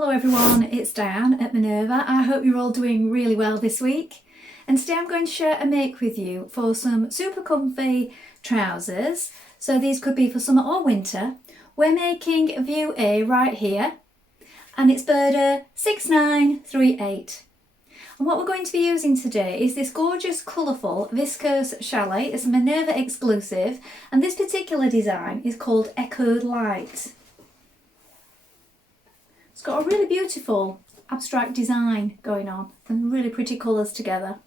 Hello everyone, it's Dianne at Minerva. I hope you're all doing really well this week. And today I'm going to share a make with you for some super comfy trousers. So these could be for summer or winter. We're making View A right here, and it's Burda 6938. And what we're going to be using today is this gorgeous colourful viscose chalet. It's a Minerva exclusive, and this particular design is called Echoed Light. It's got a really beautiful abstract design going on and really pretty colours together.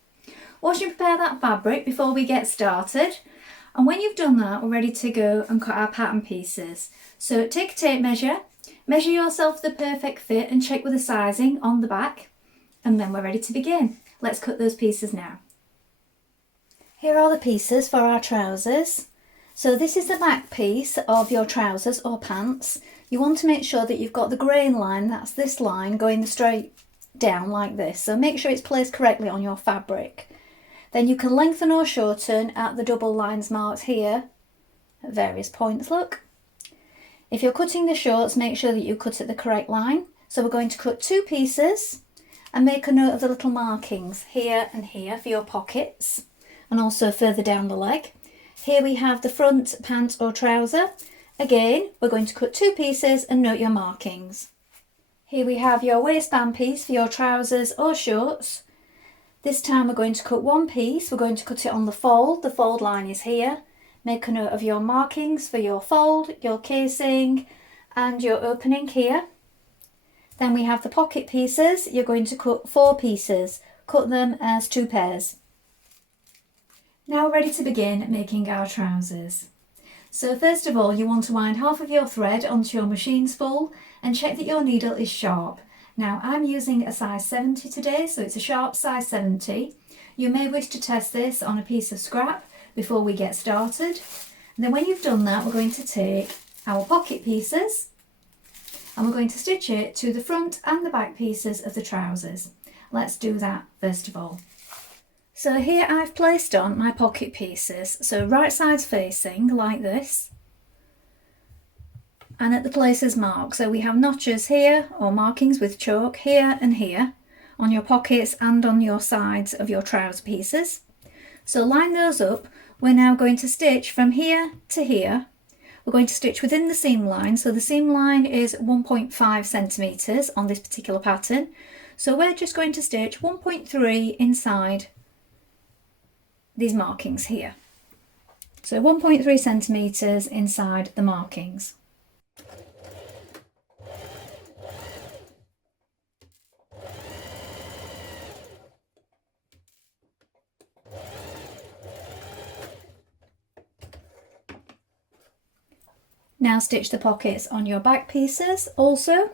Wash and prepare that fabric before we get started, and when you've done that, we're ready to go and cut our pattern pieces. So take a tape measure, measure yourself the perfect fit and check with the sizing on the back, and then we're ready to begin. Let's cut those pieces now. Here are the pieces for our trousers. So this is the back piece of your trousers or pants. You want to make sure that you've got the grain line, that's this line, going straight down like this. So make sure it's placed correctly on your fabric. Then you can lengthen or shorten at the double lines marked here at various points, look. If you're cutting the shorts, make sure that you cut at the correct line. So we're going to cut two pieces and make a note of the little markings here and here for your pockets, and also further down the leg. Here we have the front pant or trouser. Again, we're going to cut two pieces and note your markings. Here we have your waistband piece for your trousers or shorts. This time we're going to cut one piece. We're going to cut it on the fold. The fold line is here. Make a note of your markings for your fold, your casing and your opening here. Then we have the pocket pieces. You're going to cut four pieces. Cut them as two pairs. Now we're ready to begin making our trousers. So first of all, you want to wind half of your thread onto your machine spool and check that your needle is sharp. Now I'm using a size 70 today, so it's a sharp size 70. You may wish to test this on a piece of scrap before we get started. And then when you've done that, we're going to take our pocket pieces and we're going to stitch it to the front and the back pieces of the trousers. Let's do that first of all. So here I've placed on my pocket pieces, so right sides facing like this, and at the places marked. So we have notches here or markings with chalk here and here on your pockets and on your sides of your trouser pieces. So line those up. We're now going to stitch from here to here. We're going to stitch within the seam line. So the seam line is 1.5 centimetres on this particular pattern. So we're just going to stitch 1.3 inside these markings here. So 1.3 centimetres inside the markings. Now stitch the pockets on your back pieces also.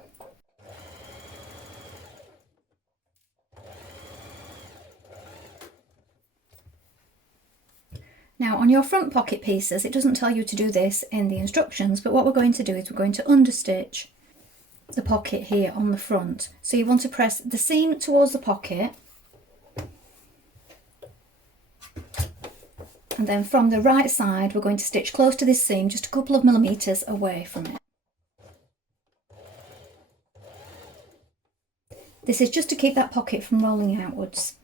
Now on your front pocket pieces, it doesn't tell you to do this in the instructions, but what we're going to do is we're going to understitch the pocket here on the front. So you want to press the seam towards the pocket, and then from the right side we're going to stitch close to this seam, just a couple of millimetres away from it. This is just to keep that pocket from rolling outwards.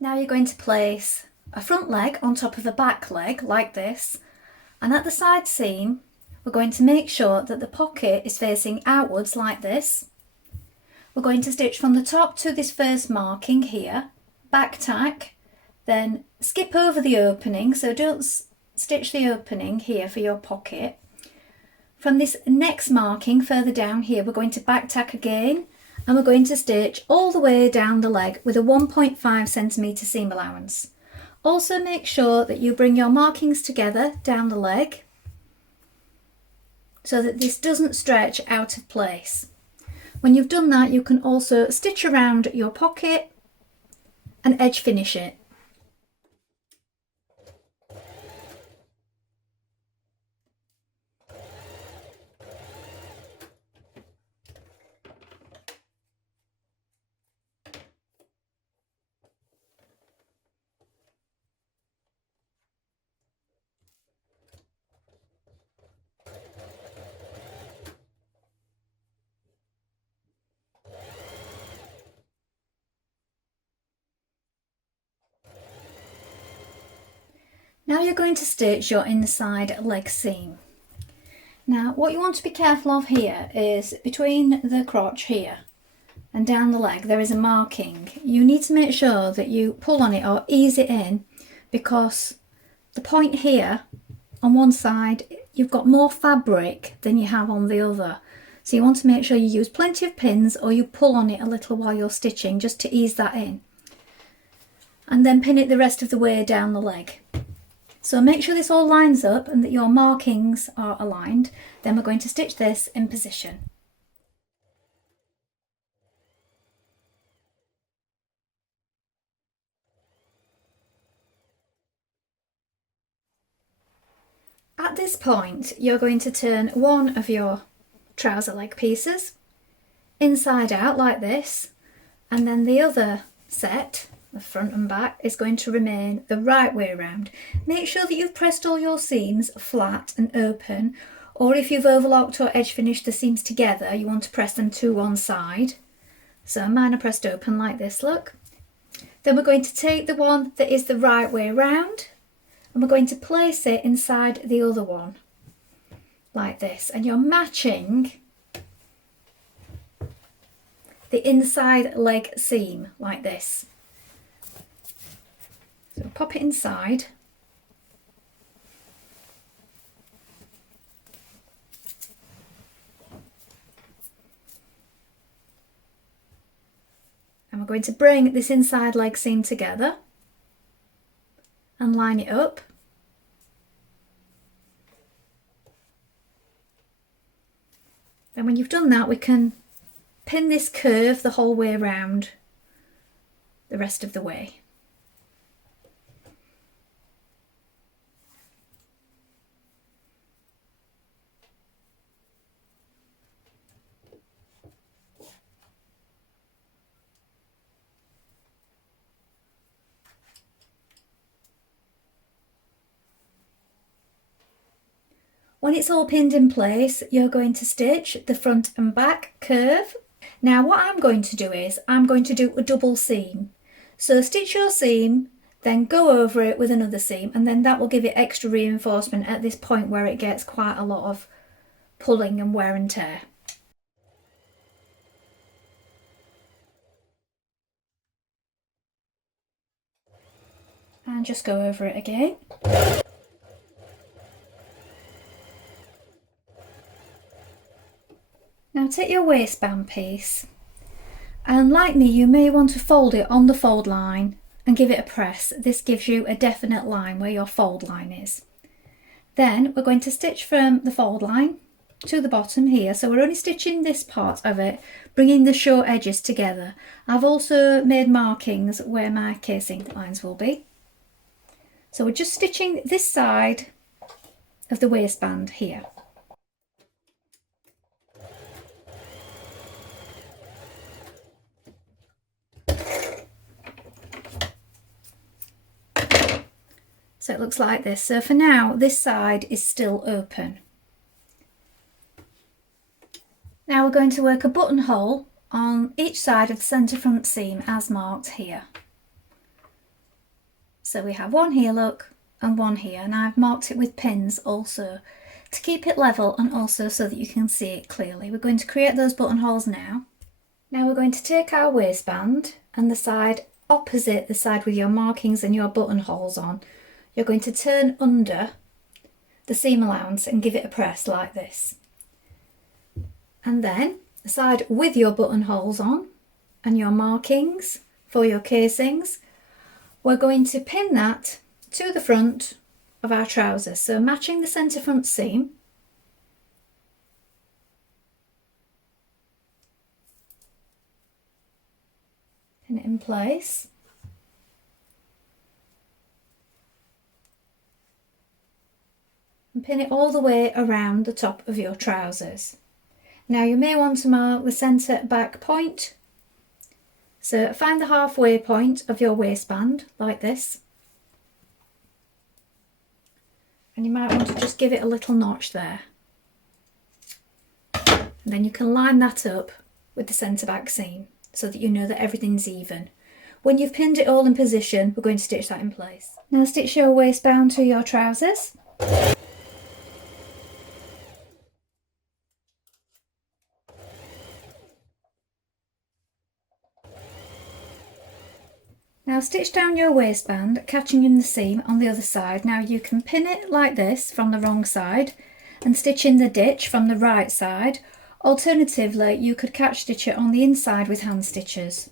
Now you're going to place a front leg on top of a back leg like this, and at the side seam we're going to make sure that the pocket is facing outwards like this. We're going to stitch from the top to this first marking here, back tack, then skip over the opening, so don't stitch the opening here for your pocket. From this next marking further down here, we're going to back tack again, and we're going to stitch all the way down the leg with a 1.5 centimetre seam allowance. Also make sure that you bring your markings together down the leg so that this doesn't stretch out of place. When you've done that, you can also stitch around your pocket and edge finish it. Now you're going to stitch your inside leg seam. Now what you want to be careful of here is between the crotch here and down the leg there is a marking. You need to make sure that you pull on it or ease it in, because the point here on one side you've got more fabric than you have on the other. So you want to make sure you use plenty of pins or you pull on it a little while you're stitching just to ease that in. And then pin it the rest of the way down the leg. So make sure this all lines up and that your markings are aligned. Then we're going to stitch this in position. At this point, you're going to turn one of your trouser leg pieces inside out like this, and then the other set, the front and back, is going to remain the right way around. Make sure that you've pressed all your seams flat and open, or if you've overlocked or edge finished the seams together, you want to press them to one side. So mine are pressed open like this, look. Then we're going to take the one that is the right way around and we're going to place it inside the other one like this, and you're matching the inside leg seam like this. So pop it inside, and we're going to bring this inside leg seam together and line it up. And when you've done that, we can pin this curve the whole way around the rest of the way. When it's all pinned in place, you're going to stitch the front and back curve. Now what I'm going to do is, I'm going to do a double seam. So stitch your seam, then go over it with another seam, and then that will give it extra reinforcement at this point where it gets quite a lot of pulling and wear and tear. And just go over it again. Now take your waistband piece, and like me you may want to fold it on the fold line and give it a press. This gives you a definite line where your fold line is. Then we're going to stitch from the fold line to the bottom here, so we're only stitching this part of it, bringing the short edges together. I've also made markings where my casing lines will be. So we're just stitching this side of the waistband here. So it looks like this. So for now, this side is still open. Now we're going to work a buttonhole on each side of the centre front seam as marked here. So we have one here, look, and one here, and I've marked it with pins also to keep it level and also so that you can see it clearly. We're going to create those buttonholes now. Now we're going to take our waistband and the side opposite the side with your markings and your buttonholes on. You're going to turn under the seam allowance and give it a press like this. And then the side with your buttonholes on and your markings for your casings, we're going to pin that to the front of our trousers. So matching the centre front seam. Pin it in place. And pin it all the way around the top of your trousers. Now you may want to mark the centre back point. So find the halfway point of your waistband like this. And you might want to just give it a little notch there. And then you can line that up with the centre back seam so that you know that everything's even. When you've pinned it all in position, we're going to stitch that in place. Now stitch your waistband to your trousers. Now stitch down your waistband, catching in the seam on the other side. Now you can pin it like this from the wrong side and stitch in the ditch from the right side. Alternatively, you could catch stitch it on the inside with hand stitches.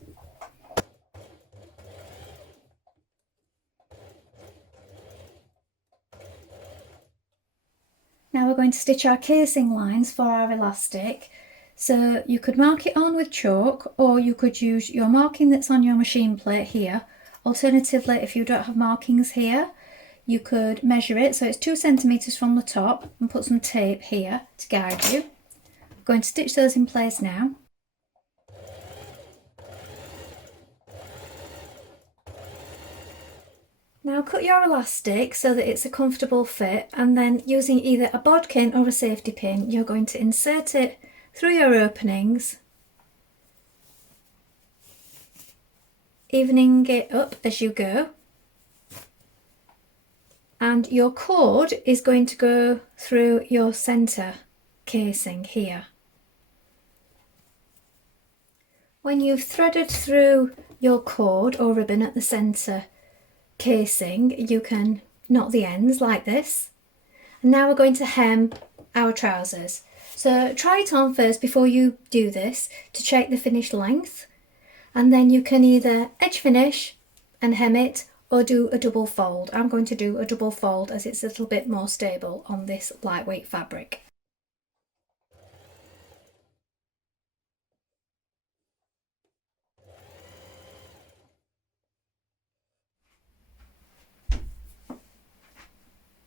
Now we're going to stitch our casing lines for our elastic. So you could mark it on with chalk, or you could use your marking that's on your machine plate here. Alternatively, if you don't have markings here, you could measure it so it's 2 centimeters from the top and put some tape here to guide you. I'm going to stitch those in place now. Now cut your elastic so that it's a comfortable fit, and then using either a bodkin or a safety pin, you're going to insert it through your openings, evening it up as you go, and your cord is going to go through your centre casing here. When you've threaded through your cord or ribbon at the centre casing, you can knot the ends like this. And now we're going to hem our trousers. So try it on first before you do this to check the finished length, and then you can either edge finish and hem it or do a double fold. I'm going to do a double fold as it's a little bit more stable on this lightweight fabric.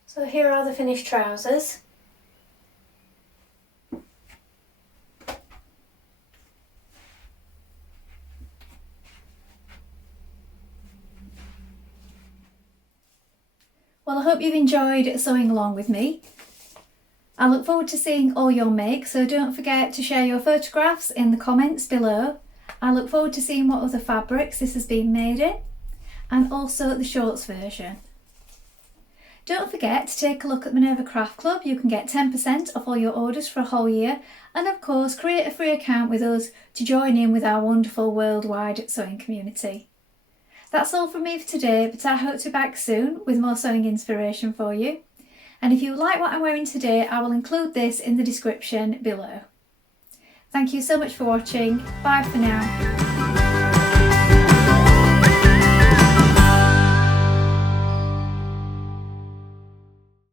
So here are the finished trousers. Well, I hope you've enjoyed sewing along with me. I look forward to seeing all your makes, so don't forget to share your photographs in the comments below. I look forward to seeing what other fabrics this has been made in, and also the shorts version. Don't forget to take a look at Minerva Craft Club. You can get 10% off all your orders for a whole year, and of course create a free account with us to join in with our wonderful worldwide sewing community. That's all from me for today, but I hope to be back soon with more sewing inspiration for you. And if you like what I'm wearing today, I will include this in the description below. Thank you so much for watching. Bye for now.